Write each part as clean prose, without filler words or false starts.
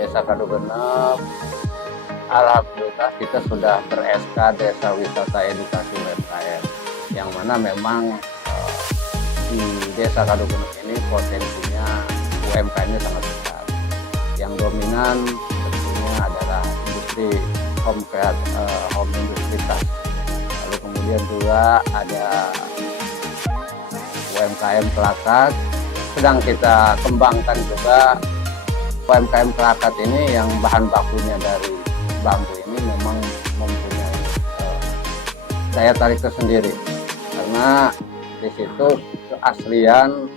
Desa Kadugenep, alhamdulillah kita sudah ber-SK Desa Wisata Edukasi UMKM, yang mana memang di Desa Kadugenep ini potensinya UMKM-nya sangat besar. Yang dominan tentunya adalah industri home industri tas. Lalu kemudian juga ada UMKM Kelakat, sedang kita kembangkan juga UMKM Kelakat ini yang bahan bakunya dari bambu ini memang mempunyai daya tarik tersendiri, karena di situ keaslian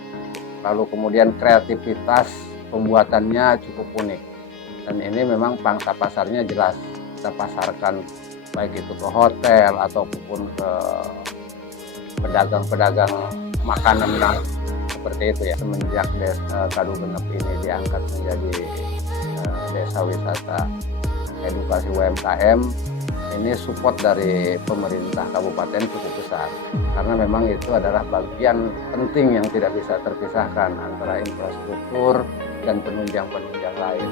lalu kemudian kreativitas pembuatannya cukup unik, dan ini memang pangsa pasarnya jelas kita pasarkan baik itu ke hotel ataupun ke pedagang-pedagang makanan seperti itu ya. Semenjak Desa Kadugenep ini diangkat menjadi Desa Wisata Edukasi UMKM, ini support dari pemerintah kabupaten cukup besar, karena memang itu adalah bagian penting yang tidak bisa terpisahkan antara infrastruktur dan penunjang-penunjang lain.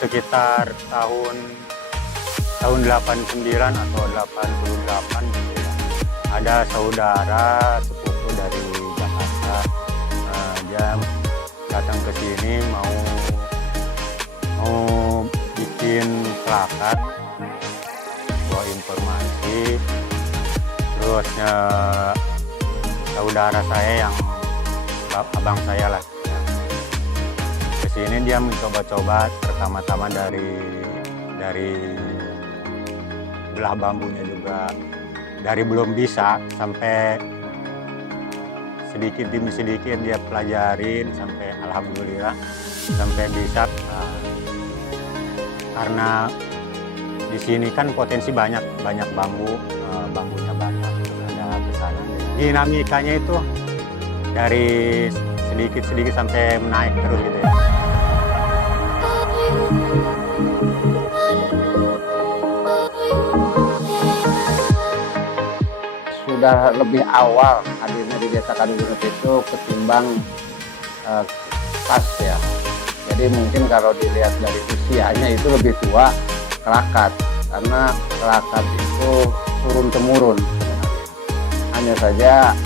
Sekitar tahun 89 atau 88 gitu ya. Ada saudara sepupu dari Jakarta, dia datang ke sini mau bikin Kelakat, bawa informasi. Terus saudara saya yang abang saya lah, ini dia mencoba-coba pertama-tama dari belah bambunya juga, dari belum bisa sampai sedikit demi sedikit dia pelajarin sampai alhamdulillah sampai bisa. Karena di sini kan potensi banyak bambu, bambunya banyak, terus ada pesanan. Dinamikanya itu dari sedikit-sedikit sampai menaik terus gitu ya. Sudah lebih awal hadirnya di Desa Kadugenep itu ketimbang pas ya. Jadi mungkin kalau dilihat dari usianya itu lebih tua Kelakat, karena Kelakat itu turun-temurun sebenarnya. Hanya saja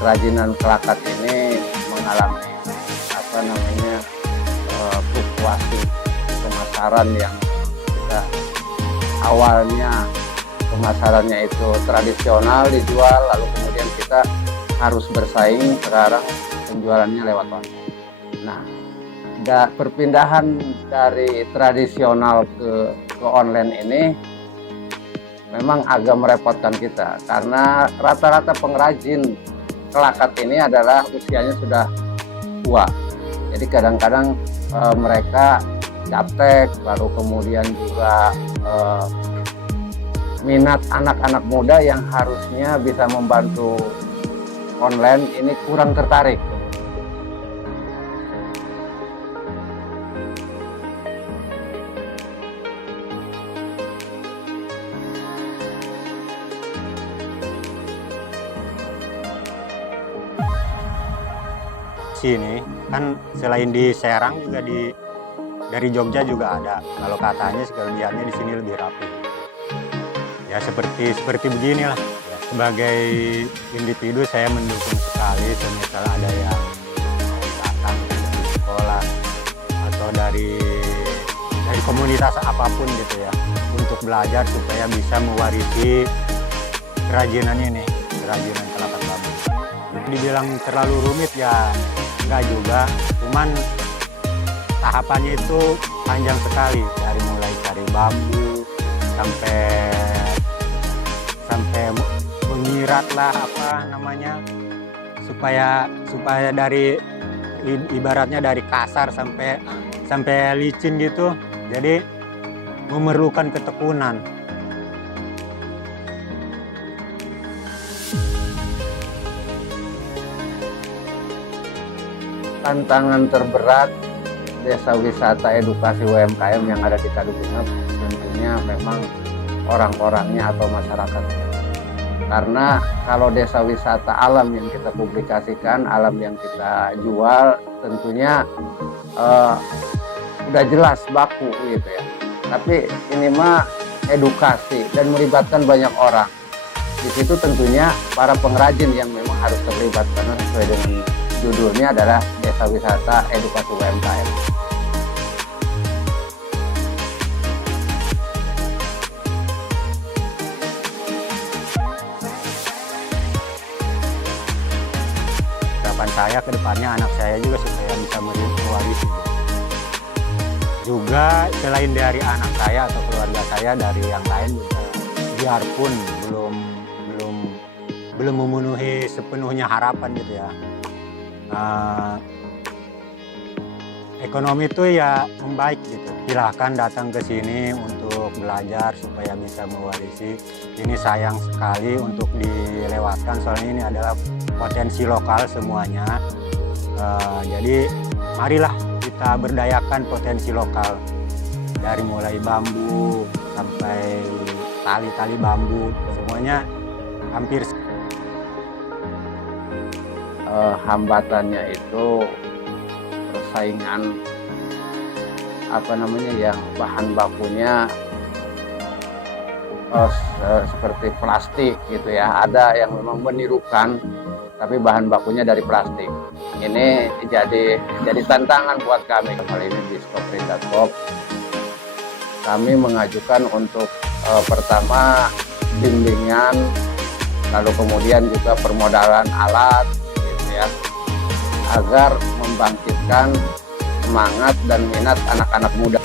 kerajinan Kelakat ini mengalami fluktuasi pemasaran yang kita awalnya pemasarannya itu tradisional dijual, lalu kemudian kita harus bersaing, sekarang penjualannya lewat online. Nah, perpindahan dari tradisional ke online ini memang agak merepotkan kita, karena rata-rata pengrajin Kelakat ini adalah usianya sudah tua. Jadi kadang-kadang mereka gaptek, lalu kemudian juga minat anak-anak muda yang harusnya bisa membantu online ini kurang tertarik. Sini kan selain di Serang juga dari Jogja juga ada. Kalau katanya sekaliannya di sini lebih rapi. Ya seperti beginilah. Ya, sebagai individu saya mendukung sekali semisal ada yang mau datang dari sekolah atau dari komunitas apapun gitu ya, untuk belajar supaya bisa mewarisi kerajinan ini, kerajinan Kelakat bambu. Dibilang terlalu rumit ya enggak juga, cuman tahapannya itu panjang sekali, dari mulai cari bambu sampai dijeratlah apa namanya, supaya dari ibaratnya dari kasar sampai licin gitu. Jadi memerlukan ketekunan. Tantangan terberat desa wisata edukasi UMKM yang ada di Kadukunep tentunya memang orang-orangnya atau masyarakatnya. Karena kalau desa wisata alam yang kita publikasikan, alam yang kita jual, tentunya udah jelas baku gitu ya. Tapi ini mah edukasi dan melibatkan banyak orang. Di situ tentunya para pengrajin yang memang harus terlibat karena sesuai dengan judulnya adalah Desa Wisata Edukasi UMKM. Harapan saya ke depannya anak saya juga supaya bisa mewarisi. Juga selain dari anak saya atau keluarga saya, dari yang lain juga, biarpun belum memenuhi sepenuhnya harapan gitu ya. Ekonomi itu ya membaik gitu. Silahkan datang ke sini untuk belajar supaya bisa mewarisi. Ini sayang sekali untuk dilewatkan, soalnya ini adalah potensi lokal semuanya. Jadi marilah kita berdayakan potensi lokal, dari mulai bambu sampai tali-tali bambu, semuanya hampir. Hambatannya itu persaingan yang bahan bakunya seperti plastik gitu ya. Ada yang memang menirukan tapi bahan bakunya dari plastik. Ini jadi tantangan buat kami. Kali ini di Skopri.Coop kami mengajukan untuk pertama bimbingan, lalu kemudian juga permodalan alat gitu ya, agar membangkitkan semangat dan minat anak-anak muda.